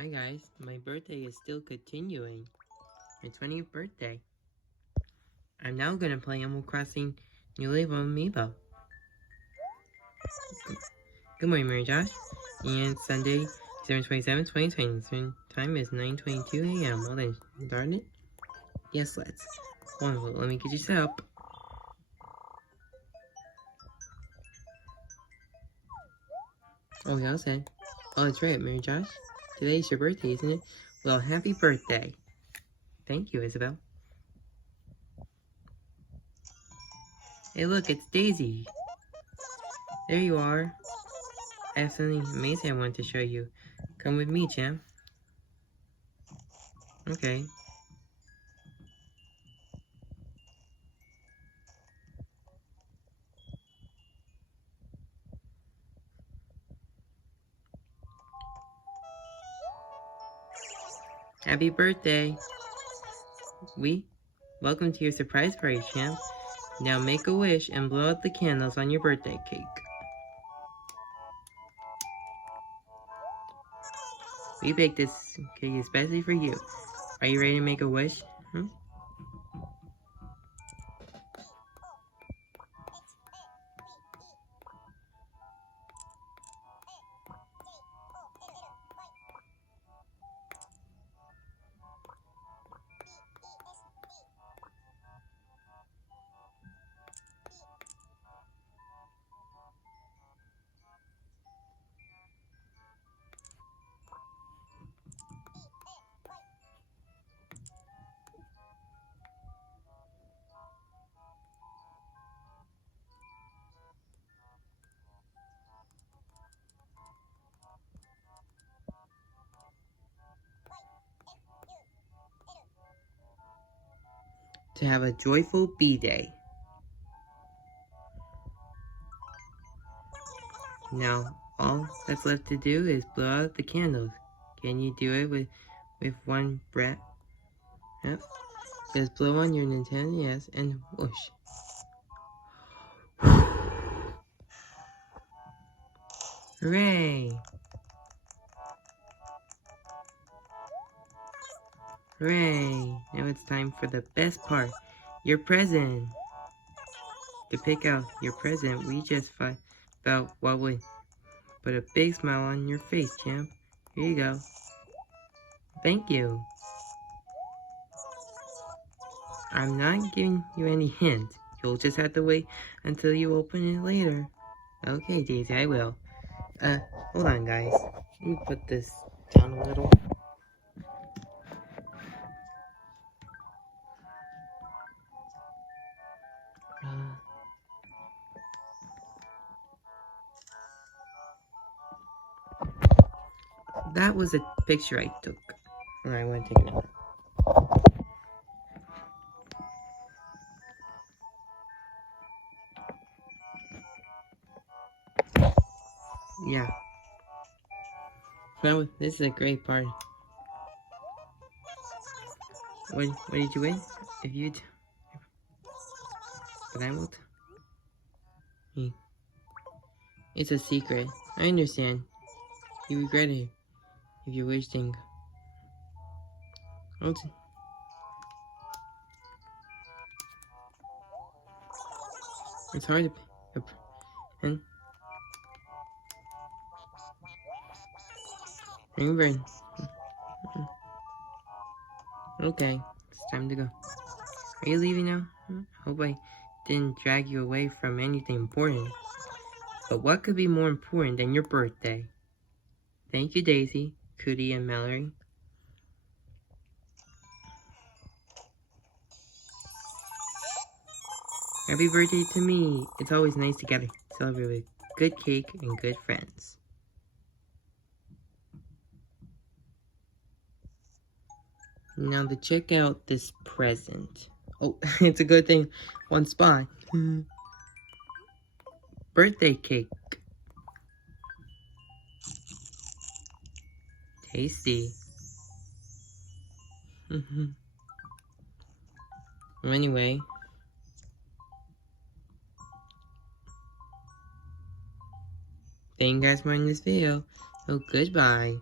Hi guys, my birthday is still continuing. My 20th birthday. I'm now gonna play Animal Crossing New Leaf on Amiibo. Good morning, Mary Josh. And Sunday, December 27th, 2020. Time is 9:22 a.m. Well then, darn it. Yes, let's. Wonderful, let me get you set up. Oh, yeah, I'll say. Oh, that's right, Mary Josh. Today's your birthday, isn't it? Well, happy birthday. Thank you, Isabel. Hey, look, it's Daisy. There you are. I have something amazing I want to show you. Come with me, champ. Okay. Happy birthday. Welcome to your surprise party, champ. Now make a wish and blow out the candles on your birthday cake. We baked this cake especially for you. Are you ready to make a wish? To have a joyful B-Day. Now, all that's left to do is blow out the candles. Can you do it with one breath? Yep. Just blow on your Nintendo DS and whoosh. Hooray! Hooray! Now it's time for the best part. Your present! To pick out your present, we just felt what would put a big smile on your face, champ. Here you go. Thank you. I'm not giving you any hints. You'll just have to wait until you open it later. Okay, Daisy, I will. Hold on, guys. Let me put this down a little. That was a picture I took. Alright, I want to take another. Yeah. This is a great part. What did you win? If you'd... But I won't. It's a secret. I understand. You regret it if you're wasting. It's hard to pen. Remember. Okay, it's time to go. Are you leaving now? Hope I didn't drag you away from anything important. But what could be more important than your birthday? Thank you, Daisy, Cootie, and Mallory. Happy birthday to me. It's always nice to get to celebrate with good cake and good friends. Now to check out this present. Oh, it's a good thing. One spot. Birthday cake. Tasty. Anyway. Thank you guys for watching this video. So goodbye.